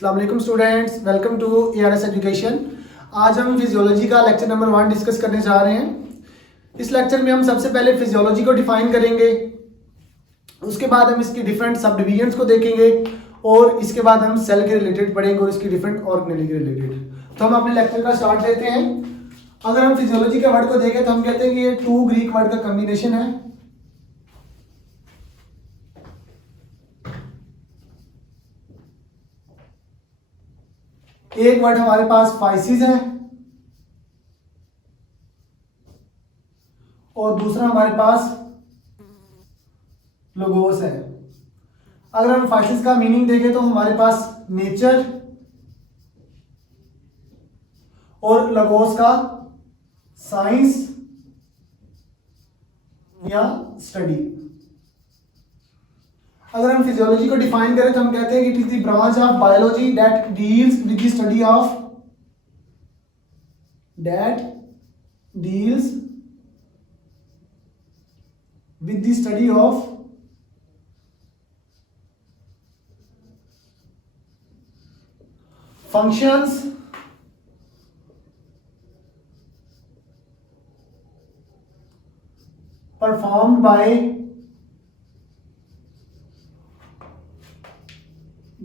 अस्सलाम वालेकुम students, welcome to ARS education. आज हम फिजियोलॉजी का लेक्चर नंबर 1 डिस्कस करने जा रहे हैं। इस लेक्चर में हम सबसे पहले फिजियोलॉजी को डिफाइन करेंगे, उसके बाद हम इसकी डिफरेंट सब डिवीजन्स को देखेंगे और इसके बाद हम सेल के रिलेटेड पढ़ेंगे और इसकी डिफरेंट ऑर्गेनेल के रिलेटेड। तो हम अपने लेक्चर का स्टार्ट देते हैं। अगर हम फिजियोलॉजी के वर्ड को देखें तो हम कहते हैं कि ये 2 ग्रीक वर्ड का कॉम्बिनेशन है। एक वर्ड हमारे पास फाइसिस है और दूसरा हमारे पास लोगोस है। अगर हम फाइसिस का मीनिंग देखें तो हमारे पास नेचर और लोगोस का साइंस या स्टडी। अगर हम फिजियोलॉजी को डिफाइन करें तो हम कहते हैं कि it is the branch of biology that deals with the study of functions performed by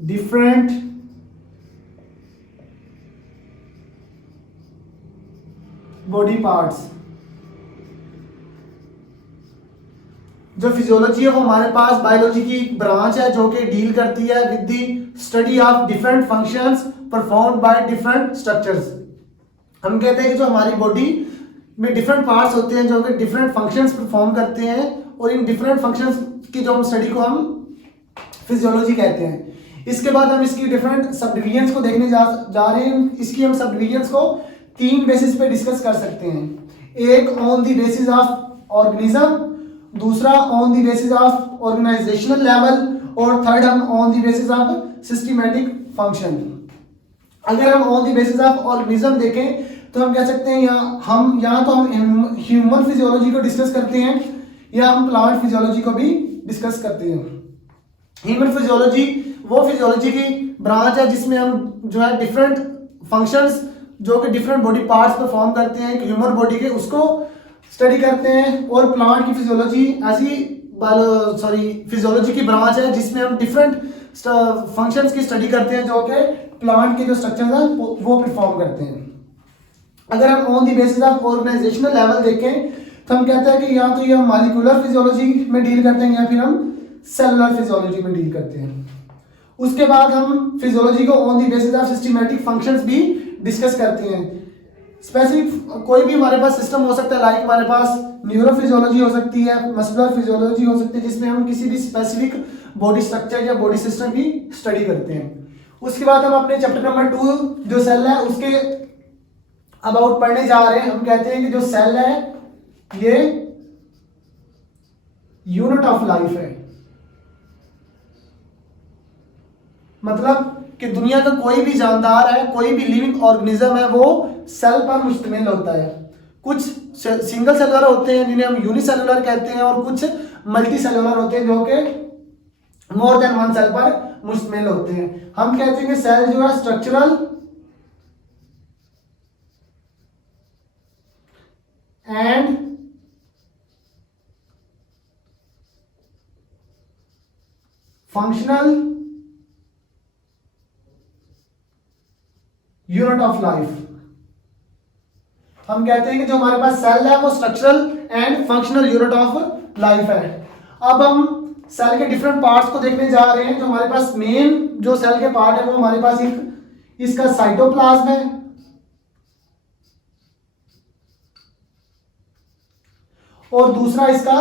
different body parts। जो फिजियोलॉजी है वो हमारे पास बायोलॉजी की एक ब्रांच है जो कि डील करती है with the study of different functions performed by different structures. हम कहते हैं कि जो हमारी बॉडी में डिफरेंट पार्ट्स होते हैं जो कि डिफरेंट फंक्शंस परफॉर्म करते हैं और इन डिफरेंट फंक्शंस की जो हम स्टडी को हम फिजियोलॉजी कहते हैं। इसके बाद हम इसकी डिफरेंट सब डिवीजन्स को देखने जा रहे हैं। इसकी हम सब डिवीजन्स को 3 बेसिस पे डिस्कस कर सकते हैं। एक on the basis of organism, दूसरा on the basis of organizational level और थर्ड हम on the basis of systematic function. अगर हम on the basis of organism देखें तो हम कह सकते हैं या तो हम ह्यूमन फिजियोलॉजी को डिस्कस करते हैं या हम प्लांट फिजियोलॉजी को भी डिस्कस करते हैं। ह्यूमन फिजियोलॉजी वो फिजियोलॉजी की ब्रांच है जिसमें हम जो है डिफरेंट फंक्शंस जो कि डिफरेंट बॉडी पार्ट्स परफॉर्म करते हैं ह्यूमन बॉडी के, उसको स्टडी करते हैं। और प्लांट की फिजियोलॉजी ऐसी फिजियोलॉजी की ब्रांच है जिसमें हम डिफरेंट फंक्शंस की स्टडी करते हैं जो कि प्लांट के जो स्ट्रक्चर्स हैं वो परफॉर्म करते हैं। अगर हम on the basis of organizational level देखें तो हम कहते हैं कि या तो ये हम मॉलिक्यूलर फिजियोलॉजी में डील करते हैं या फिर हम सेलुलर फिजियोलॉजी में डील करते हैं। उसके बाद हम फिजियोलॉजी को on the basis of systematic functions भी डिस्कस करते हैं। स्पेसिफिक कोई भी हमारे पास सिस्टम हो सकता है, लाइक हमारे पास न्यूरोफिजियोलॉजी हो सकती है, मस्कुलर फिजियोलॉजी हो सकती है, जिसमें हम किसी भी स्पेसिफिक बॉडी स्ट्रक्चर या बॉडी सिस्टम की स्टडी करते हैं। उसके बाद हम अपने चैप्टर नंबर 2 जो सेल है उसके अबाउट पढ़ने जा रहे हैं। हम कहते हैं कि जो सेल है ये यूनिट ऑफ लाइफ है, मतलब कि दुनिया का कोई भी जानदार है, कोई भी लिविंग ऑर्गेनिज्म है वो सेल पर मुश्तमिल होता है। कुछ सिंगल सेलुलर होते हैं जिन्हें हम यूनिसेलुलर कहते हैं और कुछ मल्टी सेलुलर होते हैं जो कि मोर देन वन सेल पर मुश्तमिल होते हैं। हम कहते हैं कि सेल जो है structural and functional unit of life. हम कहते हैं कि जो हमारे पास सेल है वो structural and functional unit of life है। अब हम सेल के डिफरेंट पार्ट्स को देखने जा रहे हैं। जो हमारे पास मेन जो सेल के पार्ट है वो हमारे पास एक इसका साइटोप्लाज्म है और दूसरा इसका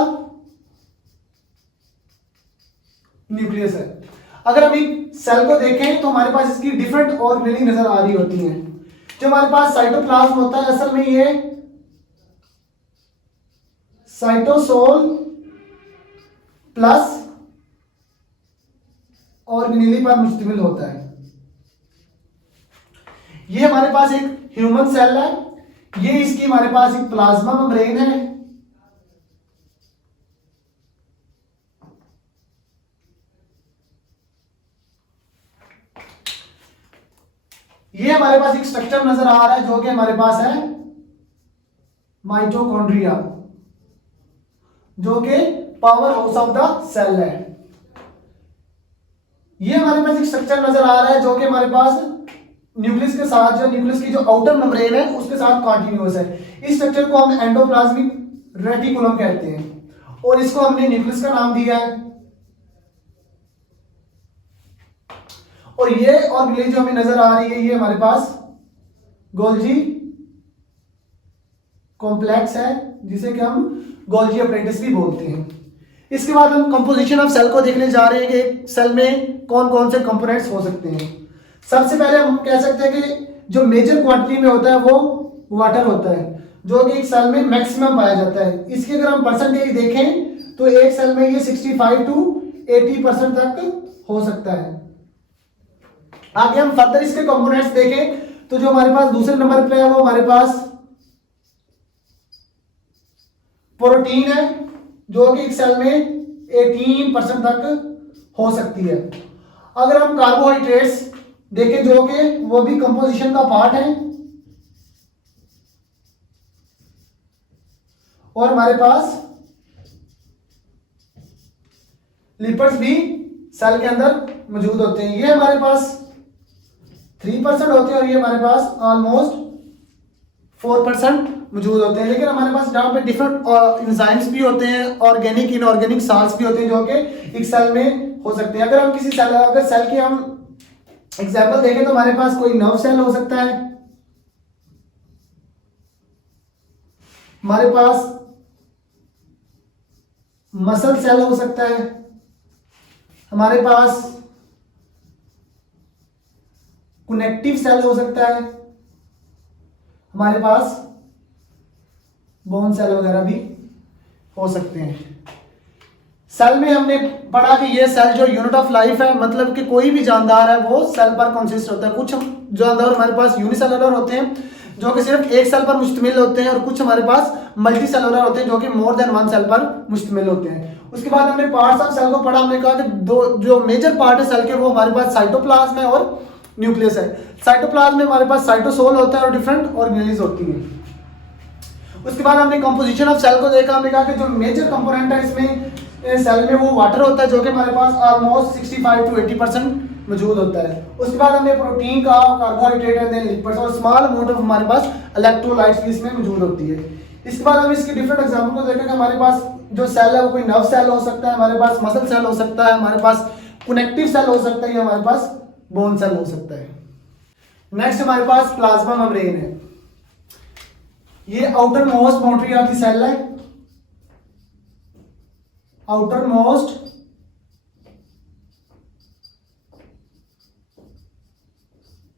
न्यूक्लियस है। अगर हम एक सेल को देखें तो हमारे पास इसकी डिफरेंट ऑर्गेनेली नजर आ रही होती हैं। जो हमारे पास साइटोप्लाज्म होता है असल में ये साइटोसोल प्लस ऑर्गेनेली पर मुश्तमिल होता है। ये हमारे पास एक ह्यूमन सेल है, ये इसकी हमारे पास एक प्लाज्मा मेम्ब्रेन है ये हमारे पास एक स्ट्रक्चर नजर आ रहा है जो कि हमारे पास है माइटोकॉन्ड्रिया, जो कि power house of the cell है। ये हमारे पास एक स्ट्रक्चर नजर आ रहा है जो कि हमारे पास न्यूक्लियस के साथ, जो न्यूक्लियस की जो आउटर मेम्ब्रेन है उसके साथ कॉन्टिन्यूअस है। इस स्ट्रक्चर को हम एंडोप्लाज्मिक रेटिकुलम कहते हैं और इसको हमने न्यूक्लियस का नाम दिया है। और ये ऑर्गेनेल जो हमें नजर आ रही है ये हमारे पास गोल्जी कॉम्प्लेक्स है, जिसे कि हम गोल्जी अपरेटस भी बोलते हैं। इसके बाद हम कंपोजिशन ऑफ सेल को देखने जा रहे हैं कि सेल में कौन कौन से कंपोनेंट्स हो सकते हैं। सबसे पहले हम कह सकते हैं कि जो मेजर क्वांटिटी में होता है वो वाटर होता है, जो कि एक सेल में मैक्सिमम पाया जाता है। इसकी अगर हम परसेंटेज देखें तो एक सेल में ये 65 to 80% तक हो सकता है। आगे हम फर्दर इसके कंपोनेंट्स देखें तो जो हमारे पास दूसरे नंबर पे है वो हमारे पास प्रोटीन है, जो कि एक सेल में 18% तक हो सकती है। अगर हम कार्बोहाइड्रेट्स देखें जो कि वो भी कंपोजिशन का पार्ट है, और हमारे पास लिपिड्स भी सेल के अंदर मौजूद होते हैं। ये हमारे पास 3% होते हैं और ये हमारे पास ऑलमोस्ट 4% मौजूद होते हैं। लेकिन हमारे पास जहाँ पे डिफरेंट एंजाइम्स भी होते हैं, ऑर्गेनिक इनऑर्गेनिक साल्ट्स भी होते हैं जो कि एक सेल में हो सकते हैं। अगर हम किसी सेल, अगर सेल की हम एग्जाम्पल देखें तो हमारे पास कोई नर्व सेल हो सकता है, हमारे पास मसल सेल हो सकता है, हमारे पास कनेक्टिव सेल हो सकता है, हमारे पास बोन सेल वगैरह भी हो सकते हैं। सेल में हमने पढ़ा कि ये सेल जो यूनिट ऑफ लाइफ है, मतलब कि कोई भी जानदार है वो सेल पर कंसिस्ट होता है। कुछ जानदार हमारे पास यूनिसेलुलर होते हैं जो कि सिर्फ एक सेल पर मुश्तमिल होते हैं, और कुछ हमारे पास मल्टी सेलुलर होते हैं जो कि मोर देन वन सेल पर मुश्तमिल होते हैं। उसके बाद हमने पार्ट्स ऑफ सेल को पढ़ा। हमने कहा कि दो जो मेजर पार्ट है सेल के वो हमारे पास साइटोप्लाज्म है और न्यूक्लियस है। साइटोप्लाज्म में हमारे पास साइटोसोल होता है और डिफरेंट ऑर्गेनेल्स होती है। उसके बाद हमने कंपोजिशन ऑफ सेल को देखा। हमने कहा कि जो मेजर कंपोनेंट है इसमें सेल में वो वाटर होता है जो कि हमारे पास ऑलमोस्ट 65 to 80% मौजूद होता है। उसके बाद हमने प्रोटीन का, कार्बोहाइड्रेट एंड देन लिपिड्स और स्मॉल अमाउंट ऑफ हमारे पास इलेक्ट्रोलाइट्स भी इसमें मौजूद होती है। इसके बाद हम इसके डिफरेंट एग्जांपल को देखा कि हमारे पास जो सेल है वो कोई नर्व सेल हो सकता है, हमारे पास मसल सेल हो सकता है, हमारे पास कनेक्टिव सेल हो सकता है, या हमारे पास बोन सेल हो सकता है। नेक्स्ट हमारे पास प्लाज्मा मेम्ब्रेन है। ये outer most boundary of the cell है, outer most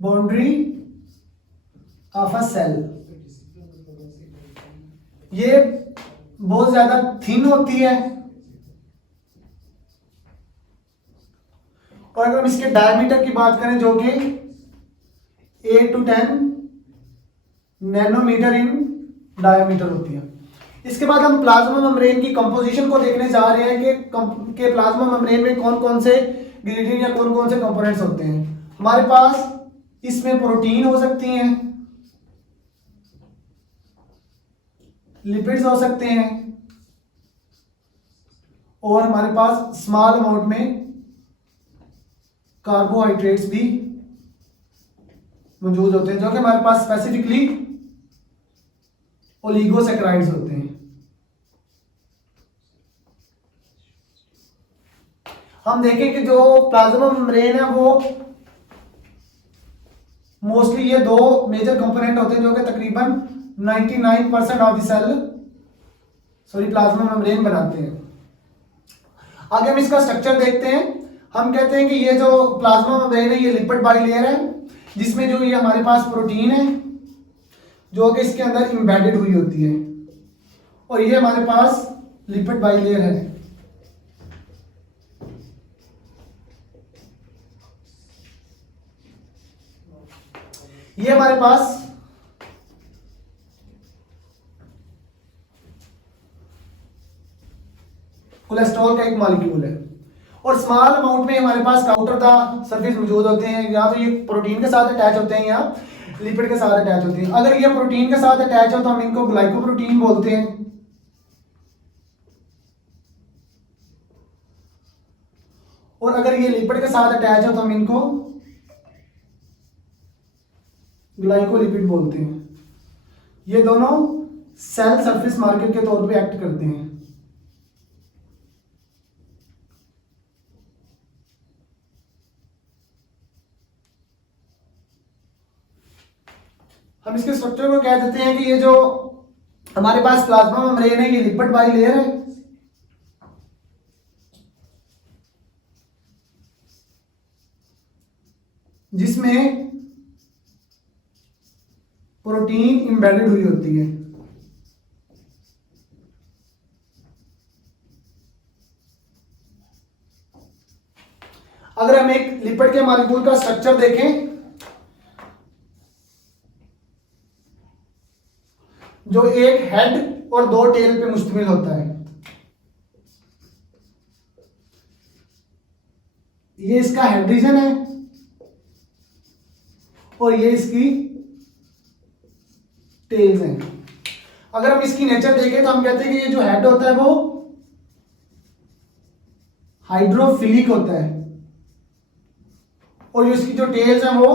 boundary of a cell. ये बहुत ज्यादा थिन होती है, और अगर हम इसके डायमीटर की बात करें जो कि 8 to 10 नैनोमीटर इन डायमीटर होती है। इसके बाद हम प्लाज्मा मेम्ब्रेन की कंपोजिशन को देखने जा रहे हैं कि प्लाज्मा मेम्ब्रेन में कौन कौन से ग्लिसरीन या कौन कौन से कंपोनेंट्स होते हैं। हमारे पास इसमें प्रोटीन हो सकती हैं, लिपिड्स हो सकते हैं, और हमारे पास स्मॉल अमाउंट में कार्बोहाइड्रेट्स भी मौजूद होते हैं जो कि हमारे पास स्पेसिफिकली ओलिगोसैकेराइड्स होते हैं। हम देखें कि जो प्लाज्मा मेम्ब्रेन है वो मोस्टली ये दो मेजर कंपोनेंट होते हैं जो कि तकरीबन 99% of the cell plasma membrane बनाते हैं। आगे हम इसका स्ट्रक्चर देखते हैं। हम कहते हैं कि ये जो प्लाज्मा मेम्ब्रेन है ये लिपिड बाइलेयर है, जिसमें जो ये हमारे पास प्रोटीन है जो कि इसके अंदर एम्बेडेड हुई होती है, और ये हमारे पास लिपिड बाइलेयर है। ये हमारे पास कोलेस्ट्रॉल का एक मॉलिक्यूल है, और स्मॉल अमाउंट में हमारे पास काउंटर था सरफेस मौजूद होते हैं, या तो ये प्रोटीन के साथ अटैच होते हैं या लिपिड के साथ अटैच होते हैं। अगर ये प्रोटीन के साथ अटैच हो तो हम इनको ग्लाइकोप्रोटीन बोलते हैं, और अगर ये लिपिड के साथ अटैच हो तो हम इनको ग्लाइकोलिपिड बोलते हैं। ये दोनों सेल सरफेस मार्कर के तौर पे एक्ट करते हैं। हम इसके स्ट्रक्चर को कह देते हैं कि ये जो हमारे पास प्लाज्मा मेम्ब्रेन है, ये लिपिड बाइलेयर है, जिसमें प्रोटीन इंबेडेड हुई होती है। अगर हम एक लिपिड के मॉलिक्यूल का स्ट्रक्चर देखें, जो एक हेड और दो टेल पे मुश्तमिल होता है, ये इसका हेड रीजन है और ये इसकी टेल्स हैं। अगर हम इसकी नेचर देखें तो हम कहते हैं कि ये जो हेड होता है वो हाइड्रोफिलिक होता है, और इसकी जो टेल्स हैं वो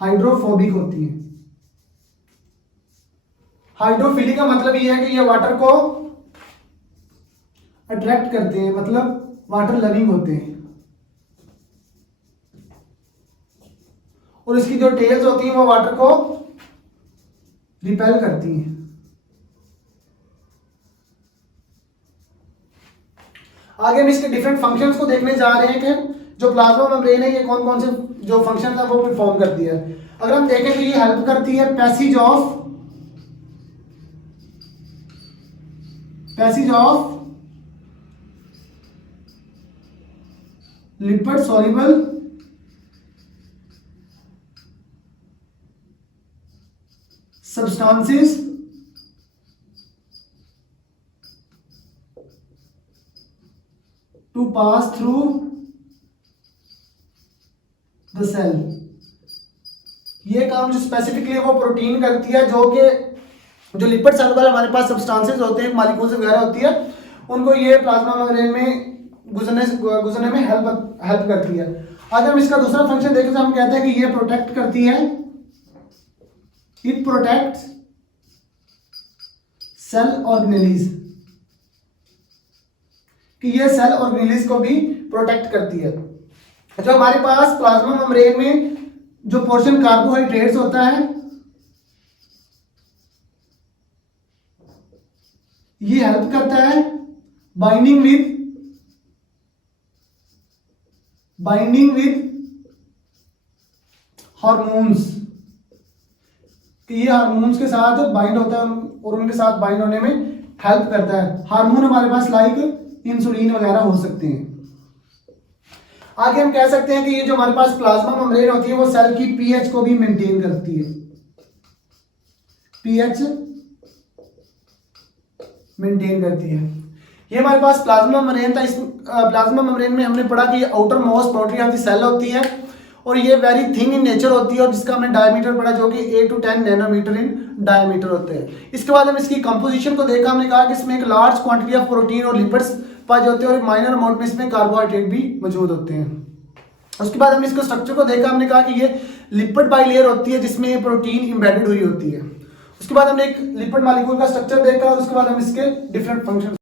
हाइड्रोफोबिक होती है। हाइड्रोफिलिक का मतलब ये है कि ये वाटर को अट्रैक्ट करते हैं, मतलब वाटर लविंग होते हैं, और इसकी जो टेल्स होती हैं वो वाटर को रिपेल करती हैं। आगे हम इसके डिफरेंट फंक्शंस को देखने जा रहे हैं कि जो प्लाज्मा मेम्ब्रेन है ये कौन कौन से जो फंक्शन है वो परफॉर्म करती है। अगर हम देखें तो ये हेल्प करती है passage of lipid soluble substances to pass through the cell। ये काम जो स्पेसिफिकली वो प्रोटीन करती है, जो कि जो लिपिड सॉल्युबल हमारे पास सब्सटेंसेस होते हैं, मॉलिक्यूल्स वगैरह होती है, उनको ये प्लाज्मा मेम्ब्रेन में गुजरने में हेल्प करती है। अगर हम इसका दूसरा फंक्शन देखें तो हम कहते हैं कि ये प्रोटेक्ट करती है, इट प्रोटेक्ट्स सेल ऑर्गेनेलीज, कि ये सेल ऑर्गेनेलीज को भी प्रोटेक्ट करती है। जो हमारे पास प्लाज्मा मेम्ब्रेन में जो पोर्शन कार्बोहाइड्रेट्स होता है, ये हेल्प करता है बाइंडिंग विद हार्मोन्स, कि ये हार्मोन्स के साथ बाइंड होता है और उनके साथ बाइंड होने में हेल्प करता है। हार्मोन हमारे पास लाइक इंसुलिन वगैरह हो सकते हैं। आगे हम कह सकते हैं कि ये जो हमारे पास प्लाज्मा मेम्ब्रेन होती है वो सेल की पीएच को भी मेंटेन करती है, पीएच मेंटेन करती है। ये हमारे पास प्लाज्मा मेम्ब्रेन था। इस प्लाज्मा मेम्ब्रेन में हमने पढ़ा कि ये outer most boundary of the cell होती है, और ये वेरी थिन इन नेचर होती है, और जिसका हमने डायमीटर पढ़ा जो कि 8 to 10 नैनोमीटर इन डायमीटर होते हैं। इसके बाद हम इसकी कंपोजिशन को देखा, हमने कहा कि इसमें एक लार्ज क्वांटिटी ऑफ प्रोटीन और लिपिड्स पाए जाते हैं, और एक माइनर अमाउंट में इसमें कार्बोहाइड्रेट भी मौजूद होते हैं। उसके बाद हमने इसको स्ट्रक्चर को देखा, हमने कहा कि ये लिपिड बाइलेयर होती है जिसमें प्रोटीन इंबेडेड हुई होती है। उसके बाद हमने एक लिपिड मॉलिक्यूल का स्ट्रक्चर देखा, और उसके बाद हम इसके डिफरेंट फंक्शन